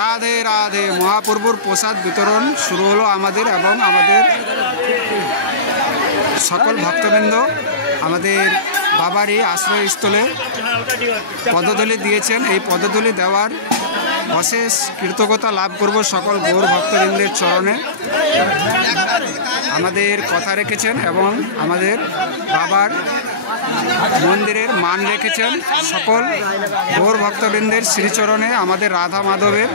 রাধে রাধে। মহাপ্রভুর প্রসাদ বিতরণ শুরু হলো আমাদের এবং আমাদের সকল ভক্তবৃন্দ আমাদের বাবারই আশ্রয়স্থলে পদধূলি দিয়েছেন। এই পদধূলি দেওয়ার অশেষ কৃতজ্ঞতা লাভ করব সকল গৌর ভক্তবৃন্দের চরণে। আমাদের কথা রেখেছেন এবং আমাদের বাবার মন্দিরের মান রেখেছেন। সকল গৌর ভক্তবৃন্দের শ্রীচরণে আমাদের রাধা মাধবের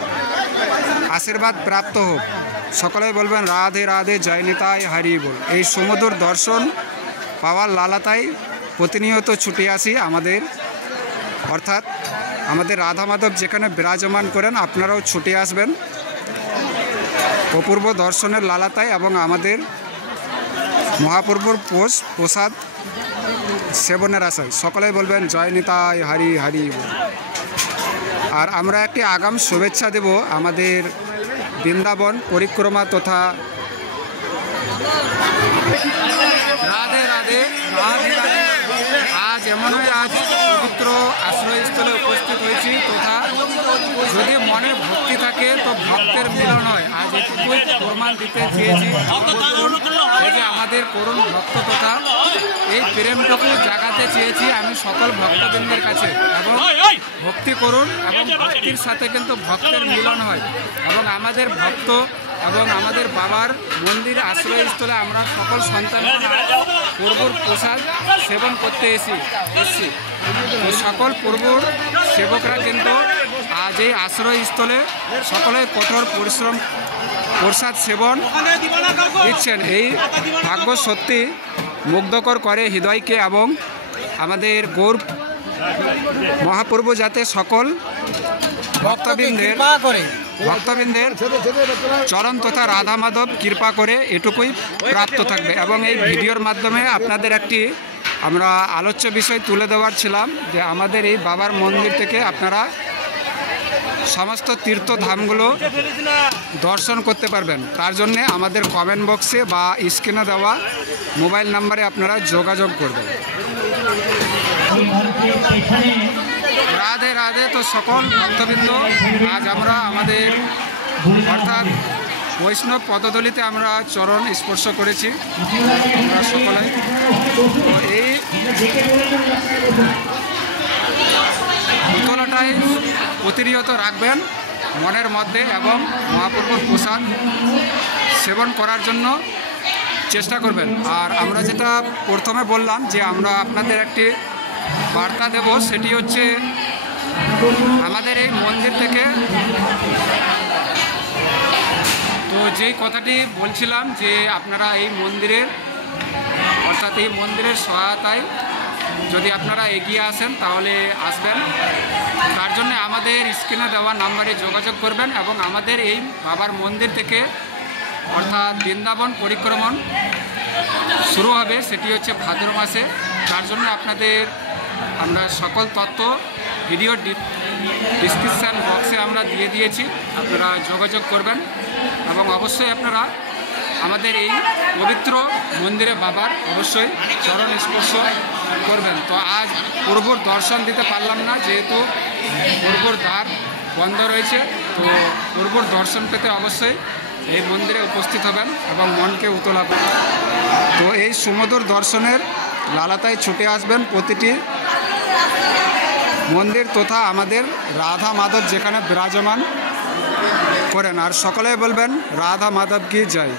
আশীর্বাদ প্রাপ্ত হোক। সকলেই বলবেন রাধে রাধে, জয় নিতাই হরি বল। এই সমুদ্র দর্শন পাওয়ার লালাতায় প্রতিনিয়ত ছুটে আসি আমাদের, অর্থাৎ আমাদের রাধা মাধব যেখানে বিরাজমান করেন আপনারাও ছুটে আসবেন অপূর্ব দর্শনের লালাতায় এবং আমাদের মহাপ্রভুর প্রসাদ সেবনের আশায়। সকলেই বলবেন জয় নিতাই হরি হরি বল। আর আমরা একটি আগাম শুভেচ্ছা দেব আমাদের বৃন্দাবন পরিক্রমা তথা রাধে রাধে রাধে রাধে। আজ এমনই আজ পবিত্র আশ্রয়স্থলে উপস্থিত হয়েছি তথা যদি মনে ভক্তি থাকে তো ভক্তের মিলন হয়। আজ এটুকুই প্রমাণ দিতে চেয়েছি এই যে আমাদের করুণ ভক্ত তথা এই প্রেমটুকু জাগাতে চেয়েছি আমি সকল ভক্তবৃন্দের কাছে। এবং ভক্তি করুন এবং ভক্তির সাথে কিন্তু ভক্তের মিলন হয় এবং আমাদের ভক্ত এবং আমাদের বাবার মন্দির আশ্রয়স্থলে আমরা সকল সন্তান প্রভুর প্রসাদ সেবন করতে এসেছি। সকল প্রভুর সেবকরা কিন্তু আজ এই আশ্রয়স্থলে সকলে কঠোর পরিশ্রম প্রসাদ সেবন দিচ্ছেন। এই ভাগ্য সত্যি মুগ্ধকর করে হৃদয়কে এবং আমাদের গৌর মহাপ্রভু যাতে সকল ভক্তবৃন্দের চরণ তথা রাধা মাধব কৃপা করে এটুকুই প্রাপ্ত থাকবে। এবং এই ভিডিওর মাধ্যমে আপনাদের একটি আমরা আলোচ্য বিষয় তুলে দেওয়ার ছিলাম যে আমাদের এই বাবার মন্দির থেকে আপনারা সমস্ত তীর্থধামগুলো দর্শন করতে পারবেন। তার জন্যে আমাদের কমেন্ট বক্সে বা স্ক্রিনে দেওয়া মোবাইল নাম্বারে আপনারা যোগাযোগ করবেন। রাধে রাধে। তো সকল ভক্তবৃন্দ আজ আমরা আমাদের অর্থাৎ বৈষ্ণব পদধূলিতে আমরা চরণ স্পর্শ করেছি আমরা সকলে। তো এই উত্তলাটাই প্রতিনিয়ত রাখবেন মনের মধ্যে এবং মহাপ্রভুর প্রসাদ সেবন করার জন্য চেষ্টা করবেন। আর আমরা যেটা প্রথমে বললাম যে আমরা আপনাদের একটি বার্তা দেব, সেটি হচ্ছে আমাদের এই মন্দির থেকে তো যেই কথাটি বলছিলাম যে আপনারা এই মন্দিরের অর্থাৎ এই মন্দিরের সহায়তায় যদি আপনারা এগিয়ে আসেন তাহলে আসবেন। তার জন্য আমাদের স্ক্রিনে দেওয়া নাম্বারে যোগাযোগ করবেন এবং আমাদের এই বাবার মন্দির থেকে অর্থাৎ বৃন্দাবন পরিক্রমণ শুরু হবে, সেটি হচ্ছে ভাদ্র মাসে। তার জন্য আপনাদের আমরা সকল তথ্য ভিডিও ডিসক্রিপশান বক্সে আমরা দিয়ে দিয়েছি, আপনারা যোগাযোগ করবেন এবং অবশ্যই আপনারা আমাদের এই পবিত্র মন্দিরে বাবার অবশ্যই চরণ স্পর্শ করবেন। তো আজ প্রভুর দর্শন দিতে পারলাম না যেহেতু প্রভুর দ্বার বন্ধ রয়েছে। তো প্রভুর দর্শন পেতে অবশ্যই এই মন্দিরে উপস্থিত হবেন এবং মনকে উতলাবেন। তো এই সমুদ্র দর্শনের লালাতায় ছুটে আসবেন প্রতিটি মন্দির তথা আমাদের রাধা মাধব যেখানে বিরাজমান করেন। আর সকলে বলবেন রাধা মাধব কি জয়।